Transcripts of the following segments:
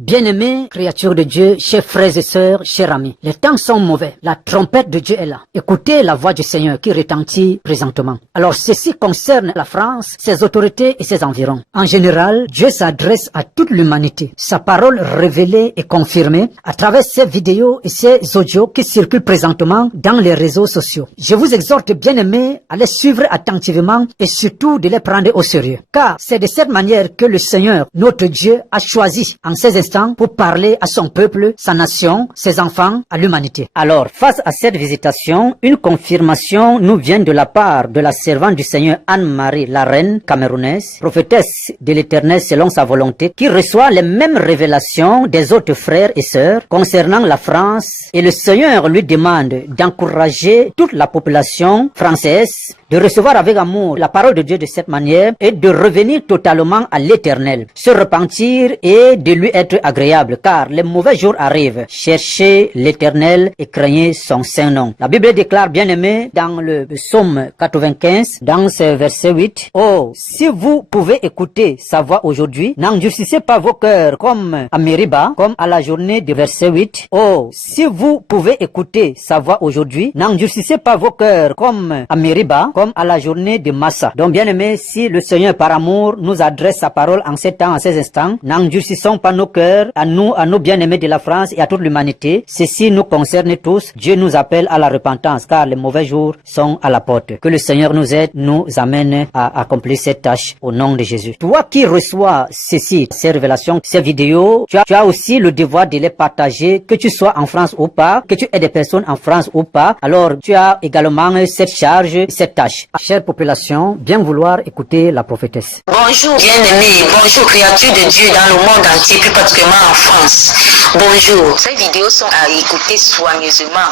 Bien-aimés, créatures de Dieu, chers frères et sœurs, chers amis, les temps sont mauvais. La trompette de Dieu est là. Écoutez la voix du Seigneur qui retentit présentement. Alors ceci concerne la France, ses autorités et ses environs. En général, Dieu s'adresse à toute l'humanité. Sa parole révélée et confirmée à travers ces vidéos et ces audios qui circulent présentement dans les réseaux sociaux. Je vous exhorte, bien-aimés, à les suivre attentivement et surtout de les prendre au sérieux. Car c'est de cette manière que le Seigneur, notre Dieu, a choisi en ces instants pour parler à son peuple, sa nation, ses enfants, à l'humanité. Alors, face à cette visitation, une confirmation nous vient de la part de la servante du Seigneur Anne-Marie, la reine camerounaise, prophétesse de l'Éternel selon sa volonté, qui reçoit les mêmes révélations des autres frères et sœurs concernant la France. Et le Seigneur lui demande d'encourager toute la population française de recevoir avec amour la parole de Dieu de cette manière et de revenir totalement à l'Éternel, se repentir et de lui être agréable, car les mauvais jours arrivent. Cherchez l'Éternel et craignez son saint nom. La Bible déclare, bien aimé, dans le psaume 95, dans ce verset 8, « Oh, si vous pouvez écouter sa voix aujourd'hui, n'endurcissez pas vos cœurs comme à Mériba, comme à la journée du verset 8. Oh, si vous pouvez écouter sa voix aujourd'hui, n'endurcissez pas vos cœurs comme à Mériba, comme à la journée de Massa. » Donc, bien aimé, si le Seigneur par amour nous adresse sa parole en ces temps, en ces instants, n'endurcissons pas nos cœurs, à nous, à nos bien-aimés de la France et à toute l'humanité. Ceci nous concerne tous. Dieu nous appelle à la repentance, car les mauvais jours sont à la porte. Que le Seigneur nous aide, nous amène à accomplir cette tâche au nom de Jésus. Toi qui reçois ceci, ces révélations, ces vidéos, tu as aussi le devoir de les partager, que tu sois en France ou pas, que tu aies des personnes en France ou pas. Alors, tu as également cette charge, cette tâche. Chère population, bien vouloir écouter la prophétesse. Bonjour bien-aimés, bonjour créatures de Dieu dans le monde entier, plus particulièrement en France. Bonjour. Ces vidéos sont à écouter soigneusement,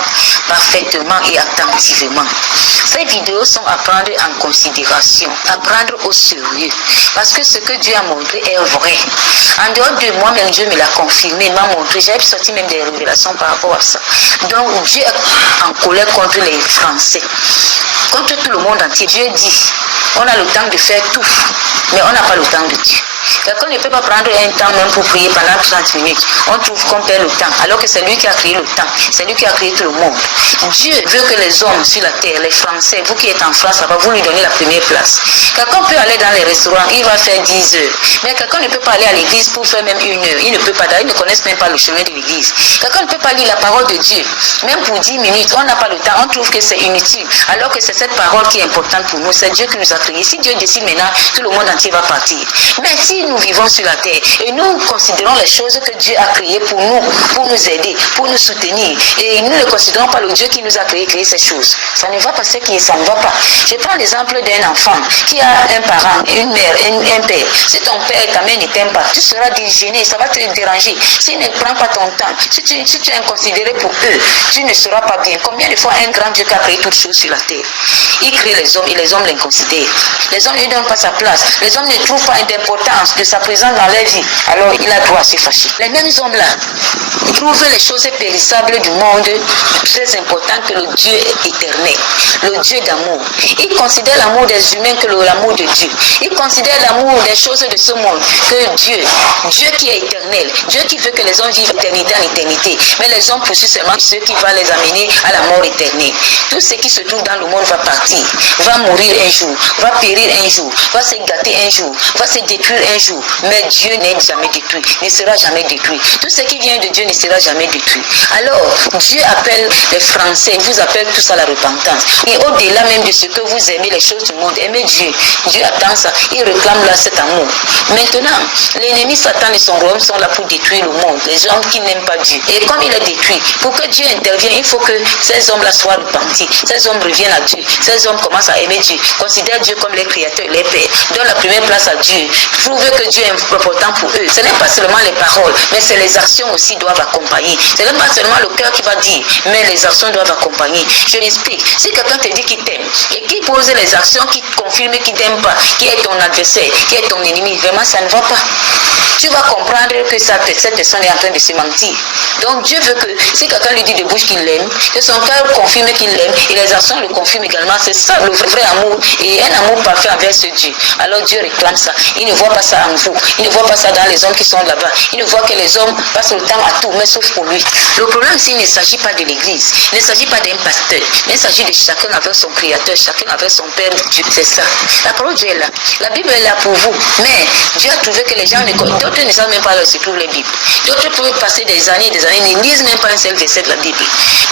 parfaitement et attentivement. Ces vidéos sont à prendre en considération, à prendre au sérieux, parce que ce que Dieu a montré est vrai. En dehors de moi-même, Dieu me l'a confirmé, m'a montré, j'ai sorti même des révélations par rapport à ça. Donc Dieu est en colère contre les Français, contre tout le monde entier. Dieu dit, on a le temps de faire tout, mais on n'a pas le temps de Dieu. Quelqu'un ne peut pas prendre un temps même pour prier pendant 30 minutes. On trouve qu'on perd le temps, alors que c'est lui qui a créé le temps. C'est lui qui a créé tout le monde. Dieu veut que les hommes sur la terre, les Français, vous qui êtes en France, là-bas, vous lui donnez la première place. Quelqu'un peut aller dans les restaurants, il va faire 10 heures. Mais quelqu'un ne peut pas aller à l'église pour faire même 1 heure. Il ne peut pas, ils ne connaissent même pas le chemin de l'église. Quelqu'un ne peut pas lire la parole de Dieu. Même pour 10 minutes, on n'a pas le temps. On trouve que c'est inutile. Alors que c'est cette parole qui est importante pour nous. C'est Dieu qui nous a créés. Si Dieu décide maintenant, tout le monde entier va partir. Mais si nous vivons sur la terre et nous considérons les choses que Dieu a créées pour nous aider, pour nous soutenir, et nous ne considérons pas le Dieu qui nous a créé ces choses, ça ne va pas, ça ne va pas. Je prends l'exemple d'un enfant qui a un parent, une mère, un père. Si ton père et ta mère ne t'aiment pas, tu seras gêné, ça va te déranger. S'il ne prend pas ton temps, si tu es inconsidéré pour eux, tu ne seras pas bien. Combien de fois un grand Dieu qui a créé toutes choses sur la terre, il crée les hommes et les hommes l'inconsidèrent. Les hommes ne lui donnent pas sa place. Les hommes ne trouvent pas d'importance de sa présence dans leur vie. Alors il a droit à se fâcher. Les mêmes hommes-là trouvent les choses périssables du monde très importantes que le Dieu éternel, le Dieu d'amour. Ils considèrent l'amour des humains que l'amour de Dieu. Ils considèrent l'amour des choses de ce monde que Dieu qui est éternel, Dieu qui veut que les hommes vivent éternité en éternité. Mais les hommes poursuivent seulement ceux qui vont les amener à la mort éternelle. Tout ce qui se trouve dans le monde va partir, va mourir un jour, va périr un jour, va se gâter un jour, va se détruire un jour. Mais Dieu n'est jamais détruit, ne sera jamais détruit. Tout ce qui vient de Dieu ne sera jamais détruit. Alors, Dieu appelle les Français, il vous appelle tous à la repentance. Et au-delà même de ce que vous aimez, les choses du monde, aimez Dieu. Dieu attend ça, il réclame là cet amour. Maintenant, l'ennemi Satan et son royaume sont là pour détruire le monde, les gens qui n'aiment pas Dieu. Et comme il est détruit, pour que Dieu intervienne, il faut que ces hommes-là soient repentis, ces hommes reviennent à Dieu, ces hommes commencent à aimer Dieu, considèrent Dieu comme les créateurs, les pères, donnent la première place à Dieu, trouvent que Dieu est important pour eux. Ce n'est pas seulement les paroles, mais c'est les actions aussi doivent accompagner. Ce n'est pas seulement le cœur qui va dire, mais les actions doivent accompagner. Je m'explique. Si quelqu'un te dit qu'il t'aime et qui pose les actions qui confirment qu'il t'aime pas, qui est ton adversaire, qui est ton ennemi, vraiment ça ne va pas. Tu vas comprendre que cette personne est en train de se mentir. Donc Dieu veut que si quelqu'un lui dit de bouche qu'il l'aime, que son cœur confirme qu'il l'aime et les actions le confirment également. C'est ça le vrai amour et un amour parfait envers ce Dieu. Alors Dieu réclame ça. Il ne voit pas ça en vous. Il ne voit pas ça dans les hommes qui sont là-bas. Il ne voit que les hommes passent le temps à tout, mais sauf pour lui. Le problème, c'est qu'il ne s'agit pas de l'église, il ne s'agit pas d'un pasteur, mais il s'agit de chacun avec son créateur, chacun avec son Père Dieu. C'est ça. La parole de Dieu est là. La Bible est là pour vous. Mais Dieu a trouvé que les gens d'autres ne savent même pas où se trouve la Bible. D'autres peuvent passer des années, ne lisent même pas un seul verset de la Bible.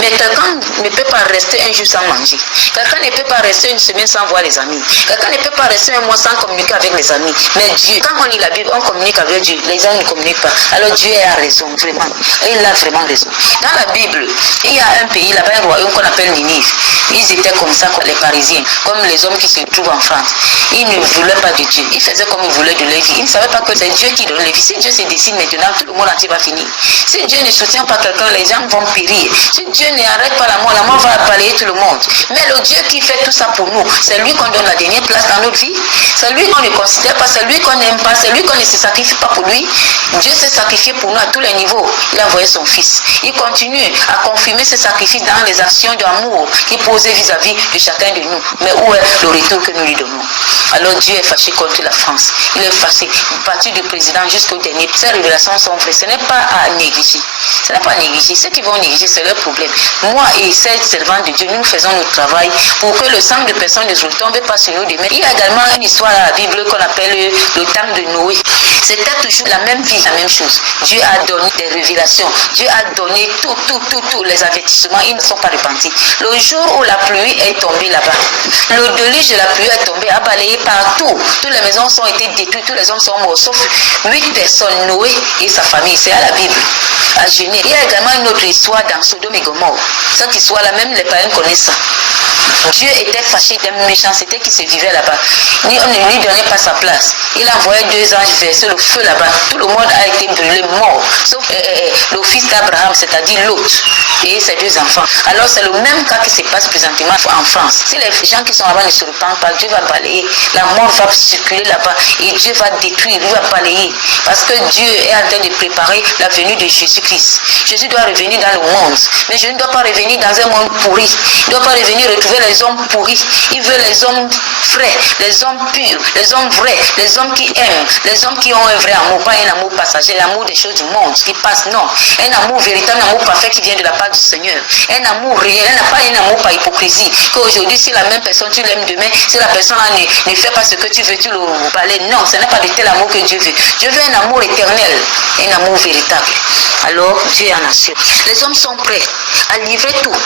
Mais quelqu'un ne peut pas rester un jour sans manger. Quelqu'un ne peut pas rester une semaine sans voir les amis. Quelqu'un ne peut pas rester un mois sans communiquer avec les amis. Mais Dieu, quand on lit la Bible, on communique avec Dieu. Les gens ne communiquent pas. Alors Dieu a raison, vraiment. Il a vraiment raison. Dans la Bible, il y a un pays, là-bas, un royaume qu'on appelle Ninive. Ils étaient comme ça, les Parisiens, comme les hommes qui se trouvent en France. Ils ne voulaient pas de Dieu. Ils faisaient comme ils voulaient de leur vie. Ils ne savaient pas que c'est Dieu qui donne la vie. Si Dieu se décide maintenant, tout le monde entier va finir. Si Dieu ne soutient pas quelqu'un, les gens vont périr. Si Dieu n'arrête pas la mort va balayer tout le monde. Mais le Dieu qui fait tout ça pour nous, c'est lui qu'on donne la dernière place dans notre vie. C'est lui qu'on ne considère pas, c'est lui qu'on n'aime pas, c'est lui qu'on ne se sacrifie pas pour lui. Dieu s'est sacrifié pour nous à tous les niveaux. Il a envoyé son Fils. Il continue à confirmer ses sacrifices dans les actions d'amour qu'il posait vis-à-vis de chacun de nous. Mais où est le retour que nous lui donnons? Alors Dieu est fâché contre la France. Il est fâché, parti du président jusqu'au dernier. Ces révélations sont vraies. Ce n'est pas à négliger. Ce n'est pas à négliger. Ceux qui vont négliger, c'est leur problème. Moi et ces servants de Dieu, nous faisons notre travail pour que le sang de personnes ne retombe pas sur nous demain. Il y a également une histoire à la Bible qu'on appelle le temps de Noé. C'était toujours la même vie, la même chose. Dieu a donné des révélations. Dieu a donné tous les avertissements. Ils ne sont pas repentis. Le jour où la pluie est tombée là-bas, le déluge de la pluie est tombé, a balayé partout. Toutes les maisons ont été détruites, tous les hommes sont morts, sauf 8 personnes, Noé et sa famille. C'est à la Bible, à Genèse. Il y a également une autre histoire dans Sodome et Gomorrhe. Cette histoire-là, même les païens connaissent ça. Dieu était fâché des méchancetés qui se vivaient là-bas. On ne lui donnait pas sa place. Il a envoyé 2 anges verser le feu là-bas. Tout le monde a été brûlé, mort. Sauf le fils d'Abraham, c'est-à-dire Lot et ses 2 enfants. Alors c'est le même cas qui se passe présentement en France. Si les gens qui sont là-bas ne se repentent pas, Dieu va balayer. La mort va circuler là-bas et Dieu va détruire, il va balayer. Parce que Dieu est en train de préparer la venue de Jésus-Christ. Jésus doit revenir dans le monde. Mais Jésus ne doit pas revenir dans un monde pourri. Il ne doit pas revenir retrouver les hommes pourris. Il veut les hommes frais, les hommes purs, les hommes vrais, les hommes qui aiment, les hommes qui ont un vrai amour, pas un amour passager, l'amour des choses du monde qui passe, non. Un amour véritable, un amour parfait qui vient de la part du Seigneur. Un amour réel, pas un amour par hypocrisie. Qu'aujourd'hui, si la même personne, tu l'aimes demain, si la personne-là ne fait pas ce que tu veux, tu le balais. Non, ce n'est pas de tel amour que Dieu veut. Dieu veut un amour éternel, un amour véritable. Alors, Dieu en assure. Les hommes sont prêts à livrer tout,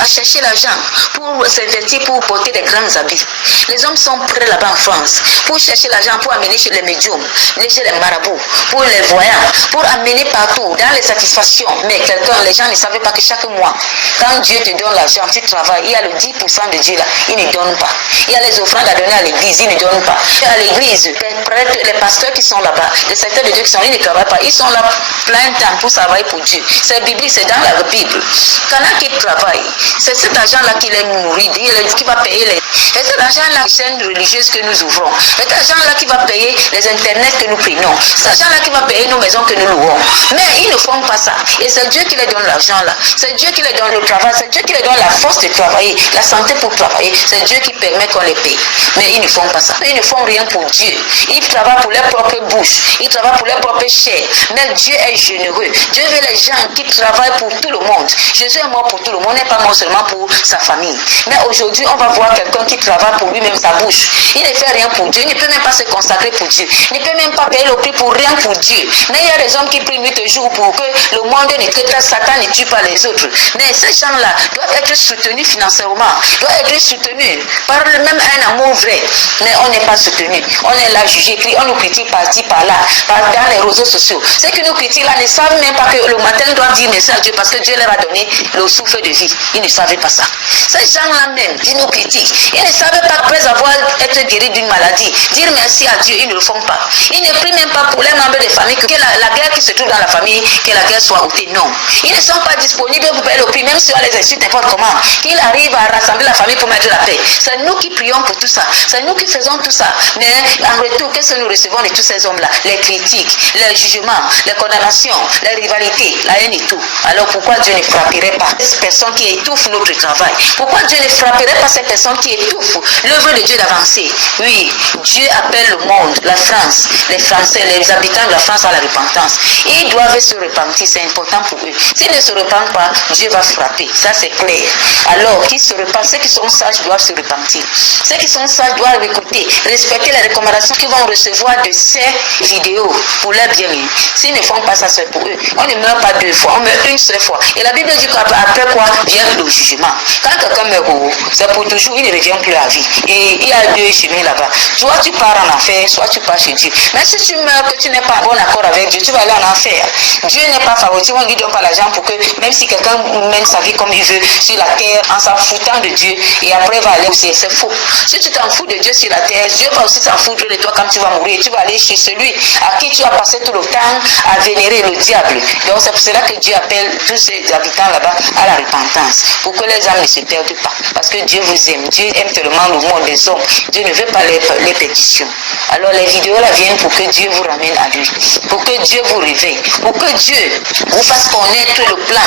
à chercher l'argent pour s'investir, pour porter des grands habits. Les hommes sont prêts là-bas en France pour chercher l'argent, pour amener chez les médiums, chez les marabouts, pour les voyants, pour amener partout, dans les satisfactions. Mais les gens ne savaient pas que chaque mois, quand Dieu te donne l'argent, tu travailles, il y a le 10% de Dieu là, il ne donne pas. Il y a les offrandes à donner à l'église, il ne donne pas. À l'église, les prêtres, les pasteurs qui sont là-bas, les secteurs de Dieu qui sont là, ils ne travaillent pas. Ils sont là plein temps pour travailler pour Dieu. C'est biblique, c'est dans la Bible. Quand qui travaille, c'est cet argent-là qui les nourrit, qui va payer les... Et cet argent-là, les chaînes religieuses que nous ouvrons. Cet argent-là qui va payer les internets que nous prenons. Cet argent-là qui va payer nos maisons que nous louons. Mais ils ne font pas ça. Et c'est Dieu qui les donne l'argent-là. C'est Dieu qui les donne le travail. C'est Dieu qui les donne la force de travailler, la santé pour travailler. C'est Dieu qui permet qu'on les paye. Mais ils ne font pas ça. Ils ne font rien pour Dieu. Ils travaillent pour leur propre bouche. Ils travaillent pour leur propre chair. Mais Dieu est généreux. Dieu veut les gens qui travaillent pour tout le monde. Jésus est mort pour tout le monde, n'est pas mort seulement pour sa famille. Mais aujourd'hui, on va voir quelqu'un qui travaille pour lui-même sa bouche. Il ne fait rien pour Dieu. Il ne peut même pas se consacrer pour Dieu. Il ne peut même pas payer le prix pour rien pour Dieu. Mais il y a des hommes qui prient nuit et jour pour que le monde ne traite pas, Satan ne tue pas les autres. Mais ces gens-là doivent être soutenus financièrement, doivent être soutenus par le même un amour vrai. Mais on n'est pas soutenu. On est là jugé, on nous critique par-ci, par-là, dans les réseaux sociaux. Ceux qui nous critiquent là ne savent même pas que le matin ils doivent dire merci à Dieu parce que Dieu leur a donné le souffle de vie. Ils ne savaient pas ça. Ces gens-là même qui nous critiquent, ils ne savaient pas qu'après avoir été guéris d'une maladie, dire merci à Dieu, ils ne le font pas. Ils ne prient même pas pour les membres de famille que la guerre qui se trouve dans la famille, que la guerre soit ôtée. Non. Ils ne sont pas disponibles pour payer le prix, même si on les insulte n'importe comment. Qu'ils arrivent à rassembler la famille pour mettre la paix. C'est nous qui prions pour tout ça. C'est nous qui faisons tout ça. Mais en retour, qu'est-ce que nous recevons de tous ces hommes-là? Les critiques, les jugements, les condamnations, les rivalité, la haine et tout. Alors pourquoi Dieu ne frapperait pas ces personnes qui étouffent notre travail? Pourquoi Dieu ne frapperait pas ces personnes qui étouffent l'œuvre de Dieu d'avancer? Oui, Dieu appelle le monde, la France, les Français, les habitants de la France à la repentance. Ils doivent se repentir, c'est important pour eux. S'ils ne se repentent pas, Dieu va frapper, ça c'est clair. Alors qu'ils se repentent, ceux qui sont sages doivent se repentir. Ceux qui sont sages doivent écouter, respecter les recommandations qu'ils vont recevoir de ces vidéos pour leur bien-être. S'ils ne font pas ça, c'est pour eux. On ne meurt pas deux fois, on meurt une seule fois. Et la Bible dit qu'après quoi vient le jugement. Quand quelqu'un meurt, c'est pour toujours, il ne revient plus à vie. Et il y a deux chemins là-bas. Soit tu pars en enfer, soit tu pars chez Dieu. Mais si tu meurs, que tu n'es pas en bon accord avec Dieu, tu vas aller en enfer. Dieu n'est pas favorable. On ne lui donne pas l'argent pour que, même si quelqu'un mène sa vie comme il veut sur la terre, en s'en foutant de Dieu, et après va aller aussi, c'est faux. Si tu t'en fous de Dieu sur la terre, Dieu va aussi s'en foutre de toi quand tu vas mourir. Tu vas aller chez celui à qui tu as passé tout le temps à vénérer le diable. Donc c'est pour cela que Dieu appelle tous ces habitants là-bas à la repentance, pour que les âmes ne se perdent pas. Parce que Dieu vous aime. Dieu aime tellement le monde des hommes. Dieu ne veut pas les pétitions. Alors les vidéos là viennent pour que Dieu vous ramène à lui, pour que Dieu vous réveille, pour que Dieu vous fasse connaître le plan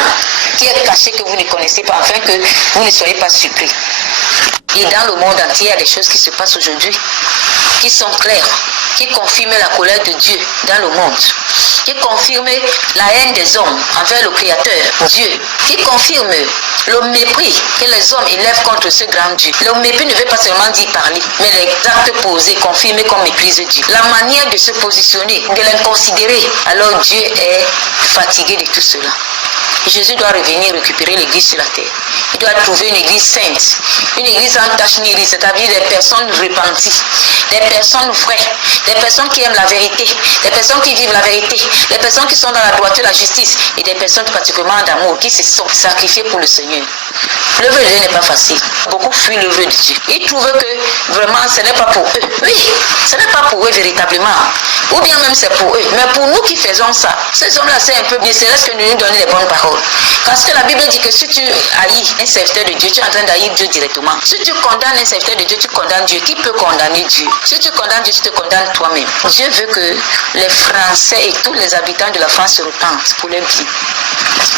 qui est caché que vous ne connaissez pas, afin que vous ne soyez pas surpris. Et dans le monde entier, il y a des choses qui se passent aujourd'hui, qui sont claires, qui confirment la colère de Dieu dans le monde, qui confirment la haine des hommes envers le Créateur, Dieu, qui confirme le mépris que les hommes élèvent contre ce grand Dieu. Le mépris ne veut pas seulement dire parler, mais les actes posés confirment qu'on méprise Dieu. La manière de se positionner, de l'inconsidérer, alors Dieu est fatigué de tout cela. Jésus doit revenir récupérer l'église sur la terre. Il doit trouver une église sainte, une église en tache ni risque, c'est-à-dire des personnes repenties, des personnes vraies, des personnes qui aiment la vérité, des personnes qui vivent la vérité, des personnes qui sont dans la droiture, la justice, et des personnes particulièrement d'amour, qui se sont sacrifiées pour le Seigneur. L'œuvre de Dieu n'est pas facile. Beaucoup fuient l'œuvre de Dieu. Ils trouvent que vraiment ce n'est pas pour eux. Oui, ce n'est pas pour eux véritablement. Ou bien même c'est pour eux. Mais pour nous qui faisons ça, ces hommes-là, c'est un peu bien, c'est là que nous donnons les bonnes paroles. Parce que la Bible dit que si tu haïs un serviteur de Dieu, tu es en train d'haïr Dieu directement. Si tu condamnes un serviteur de Dieu, tu condamnes Dieu. Qui peut condamner Dieu? Si tu condamnes Dieu, tu te condamnes toi-même. Dieu veut que les Français et tous les habitants de la France se repentent pour leur bien.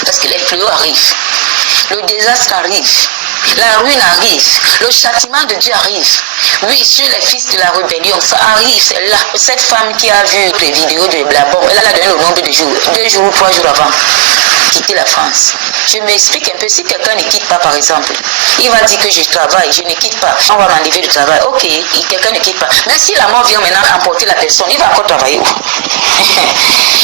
Parce que les fléaux arrivent. Le désastre arrive. La ruine arrive, le châtiment de Dieu arrive. Oui, sur les fils de la rébellion, ça arrive, c'est là. Cette femme qui a vu les vidéos de la bombe, elle a donné le nombre de jours, 2 jours ou 3 jours avant quitter la France. Je m'explique un peu, si quelqu'un ne quitte pas par exemple, il va dire que je travaille, je ne quitte pas, on va m'enlever du travail, ok, quelqu'un ne quitte pas. Mais si la mort vient maintenant emporter la personne, il va encore travailler où?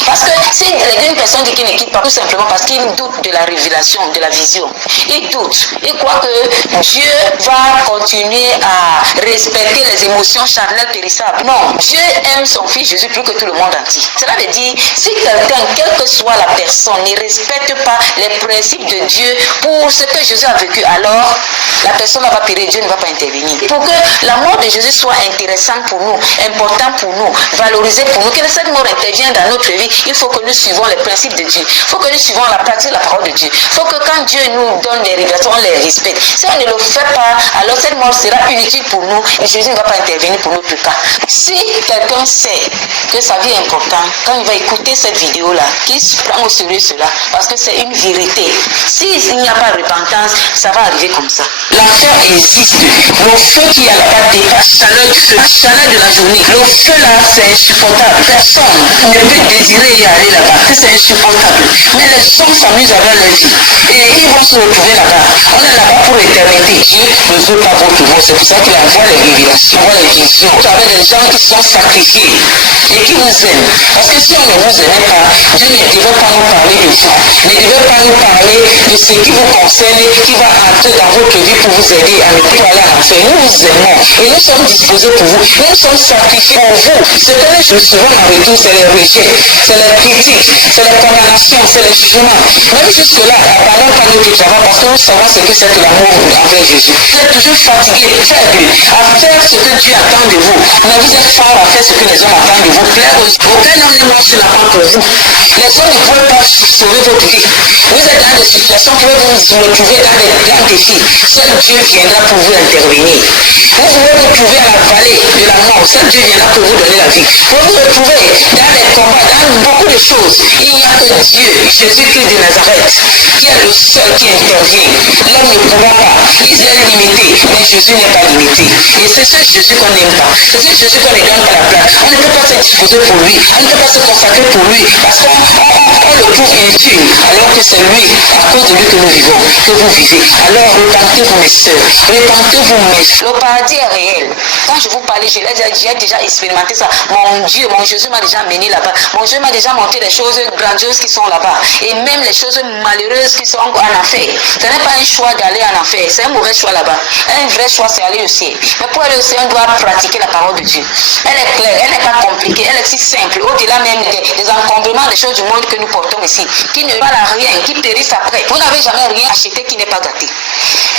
Parce que si une personne dit qu'il ne quitte pas, tout simplement parce qu'il doute de la révélation, de la vision, il doute, il croit que Dieu va continuer à respecter les émotions charnelles périssables. Non, Dieu aime son fils Jésus plus que tout le monde entier. Cela veut dire, si quelqu'un, quelle que soit la personne, ne respecte pas les principes de Dieu pour ce que Jésus a vécu, alors la personne va périr, Dieu ne va pas intervenir. Pour que la mort de Jésus soit intéressante pour nous, important pour nous, valorisée pour nous, que cette mort intervienne dans notre vie, il faut que nous suivons les principes de Dieu. Il faut que nous suivons la pratique de la parole de Dieu. Il faut que quand Dieu nous donne des révélations, on les respecte. Si on ne le fait pas, alors cette mort sera inutile pour nous et Jésus ne va pas intervenir pour notre cas. Si quelqu'un sait que sa vie est importante, quand il va écouter cette vidéo-là, qu'il prend au sérieux cela, parce que c'est une vérité. S'il n'y a pas de repentance, ça va arriver comme ça. L'enfer existe. Le feu qui est là-bas dépasse chaleur du feu, chaleur de la journée. Le feu là, c'est insupportable. Personne ne peut désirer y aller là-bas. C'est insupportable. Mais les hommes s'amusent avec leur vie. Et ils vont se retrouver là-bas. On est là-bas pour l'éternité. Dieu ne veut pas votre mort. C'est pour ça qu'il envoie les révélations, envoie les visions. Vous avez des gens qui sont sacrifiés et qui vous aiment. Parce que si on ne vous aimait pas, Dieu ne devait pas nous parler de vous. Ne devait pas nous parler de ce qui vous concerne, qui va entrer dans votre vie pour vous aider à ne plus aller à l'enfer. Nous vous aimons et nous sommes disposés pour vous. Nous sommes sacrifiés pour vous. Ce que nous recevons en retour, c'est les rejets, c'est les critiques, c'est les condamnations, c'est les jugements. Même jusque-là, n'abandonnons pas notre travail parce que nous savons ce que c'est que l'amour envers Jésus. Vous êtes toujours fatigué, faible, à faire ce que Dieu attend de vous. Mais vous êtes fort à faire ce que les hommes attendent de vous. Plaire aux aucun homme ne marche là-bas pour vous. Les hommes ne peuvent pas sauver votre vie. Vous êtes dans des situations qui peuvent vous retrouver dans des grands défis. Seul Dieu viendra pour vous intervenir. Vous pouvez vous retrouver à la vallée de la mort. Seul Dieu viendra pour vous donner la vie. Vous vous retrouvez dans les combats, dans beaucoup de choses. Il n'y a que Dieu, Jésus-Christ de Nazareth, qui est le seul qui intervient. L'homme ne pourra pas. Israël est limité, mais Jésus n'est pas limité. Et c'est ce Jésus qu'on n'aime pas. C'est ce Jésus qu'on ne donne pas la place. On ne peut pas se disposer pour lui. On ne peut pas se consacrer pour lui. Parce qu'on le trouve intime. Alors que c'est lui, à cause de lui que nous vivons, que vous vivez. Alors repentez-vous mes soeurs. Repentez-vous mes soeurs. Le paradis est réel. Quand je vous parlais, j'ai déjà expérimenté ça. Mon Dieu, mon Jésus m'a déjà mené là-bas. Mon Jésus m'a déjà montré les choses grandioses qui sont là-bas. Et même les choses malheureuses qui sont en enfer. Ce n'est pas un choix d'aller en enfer. C'est un mauvais choix là-bas. Un vrai choix, c'est aller au ciel. Mais pour aller au ciel, on doit pratiquer la parole de Dieu. Elle est claire, elle n'est pas compliquée, elle est si simple. Au-delà même des encombrements des choses du monde que nous portons ici, qui ne valent rien, qui périssent après. Vous n'avez jamais rien acheté qui n'est pas gâté.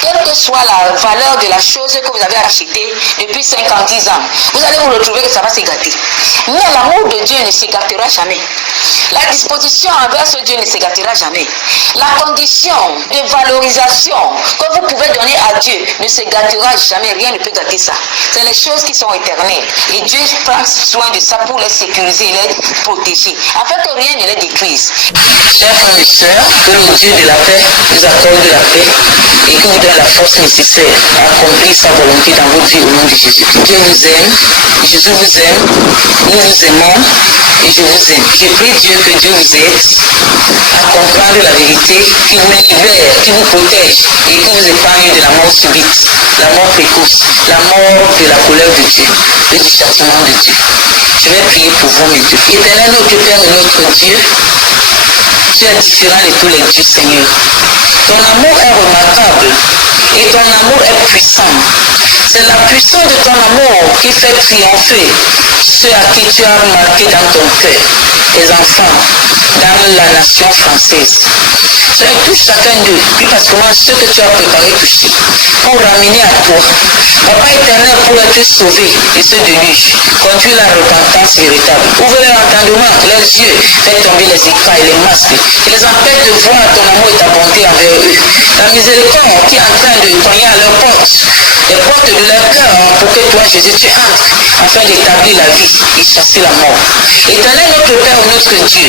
Quelle que soit la valeur de la chose que vous avez achetée depuis 5 ans, 10 ans, vous allez vous retrouver que ça va se gâter. Mais l'amour de Dieu ne se gâtera jamais. La disposition envers ce Dieu ne se gâtera jamais. La condition de valorisation que vous pouvez donner à Dieu ne se gâtera jamais. Rien ne peut gâter ça. C'est les choses qui sont éternelles. Et Dieu prend soin de ça pour les sécuriser et les protéger, afin que rien ne les détruise. Chers frères et sœurs, que le Dieu de la paix vous accorde la paix et qu'il vous donne la force nécessaire à accomplir sa volonté dans votre vie au nom de Jésus. Dieu vous aime, Jésus vous aime, nous vous aimons et je vous aime. Je prie Dieu que Dieu vous aide à comprendre la vérité, qui vous libère, qui vous protège et qui vous épargne de la mort subite, la mort précoce, la mort de la colère de Dieu et du châtiment de Dieu. Je vais prier pour vous maintenant. Éternel notre Père et notre Dieu, tu es différent de tous les dieux, Seigneur. Ton amour est remarquable et ton amour est puissant. C'est la puissance de ton amour qui fait triompher ceux à qui tu as marqué dans ton cœur, tes enfants, dans la nation française. Seigneur, touche chacun d'eux, plus particulièrement ceux que tu as préparés toucher, pour ramener à toi. Papa éternel, pour être sauvé et ceux de lui, conduire la repentance véritable. Ouvre leur entendement, leurs yeux, fais tomber les écailles, les masques, et les empêche de voir ton amour et ta bonté envers eux. La miséricorde qui est en train de cogner à leurs portes, les portes de leur cœur, pour que toi, Jésus, tu entres, afin d'établir la vie et chasser la mort. Éternel notre Père ou notre Dieu,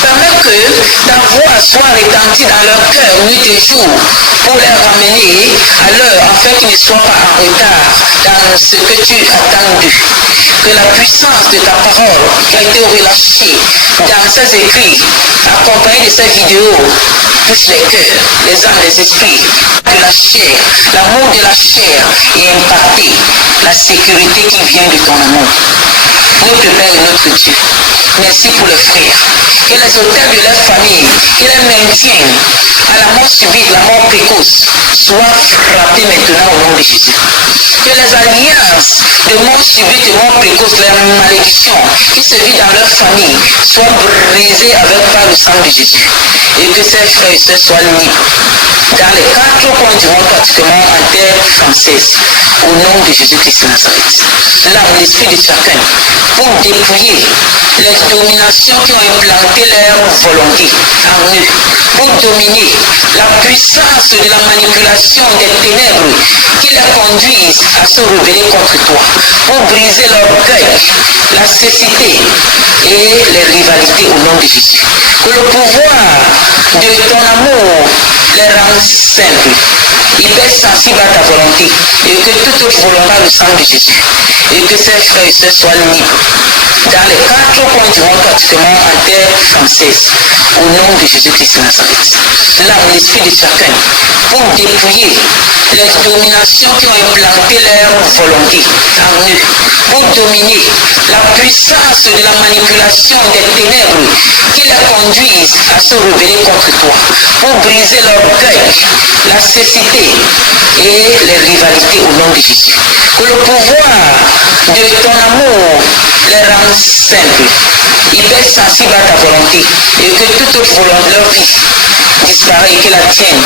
permets que ta voix soit retentie dans leur cœur nuit et jour, pour les ramener à l'heure, afin qu'ils ne soient pas en retard dans ce que tu attends d'eux. Que la puissance de ta parole qui a été relâchée dans ces écrits, accompagnée de ces vidéos, touche les cœurs, les âmes, les esprits, de la chair, l'amour de la chair et impacter la sécurité qui vient de ton amour. Notre Père et notre Dieu, merci pour les frères. Que les auteurs de leur famille, qui les maintiennent à la mort subite, la mort précoce, soient frappés maintenant au nom de Jésus. Que les alliances de mort subite et mort précoce, les malédictions qui se vivent dans leur famille, soient brisées avec par le sang de Jésus. Et que ces frères et sœurs soient libres. Dans les 4 coins du monde, pratiquement en terre française, au nom de Jésus-Christ de Nazareth. L'âme, l'esprit de chacun, pour dépouiller les dominations qui ont implanté leur volonté en eux, pour dominer la puissance de la manipulation des ténèbres qui les conduisent à se rebeller contre toi, pour briser l'orgueil, la cécité et les rivalités au nom de Jésus. Que le pouvoir de ton amour les rende simples, hypersensibles à ta volonté, et que toute autre volonté le sang de Jésus, et que ces frères et sœurs soient libres dans les 4 coins du monde, pratiquement en terre française, au nom de Jésus-Christ de Nazareth. L'âme, l'esprit de chacun, pour dépouiller les dominations qui ont implanté leur volonté en eux, pour dominer la puissance de la manipulation des ténèbres qui les conduisent à se rebeller contre toi, pour briser l'orgueil, la cécité et les rivalités au nom de Jésus. Que le pouvoir de ton amour les rende simples, hypersensibles à ta volonté, et que toute autre volonté, leur vie, disparaît et que la tienne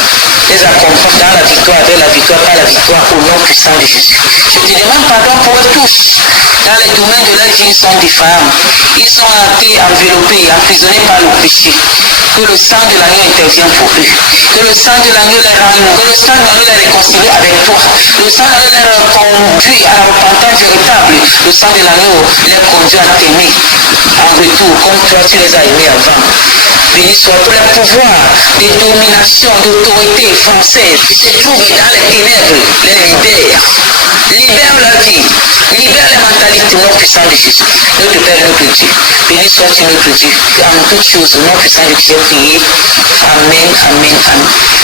les accompagne dans la victoire, avec la victoire, par la victoire, au nom puissant de Jésus. Je te demande pardon pour eux tous. Dans les domaines de leur vie, ils sont différents. Ils ont été enveloppés, emprisonnés par le péché. Que le sang de l'agneau intervienne pour eux. Que le sang de l'agneau les renoue. Que le sang de l'agneau les réconcilie avec toi. Le sang de l'agneau les conduit à la repentance véritable. Le sang de l'agneau les conduit à t'aimer en retour, comme toi tu les as aimés avant. Béni soit pour les pouvoirs de domination, d'autorité française qui se trouvent dans les ténèbres, les libère. Libère leur vie, libère les mentalités, non puissant de Jésus. Notre Père, notre Dieu, béni soit-tu notre Dieu. En toutes choses, non puissant de Dieu, prié. Amen, amen, amen.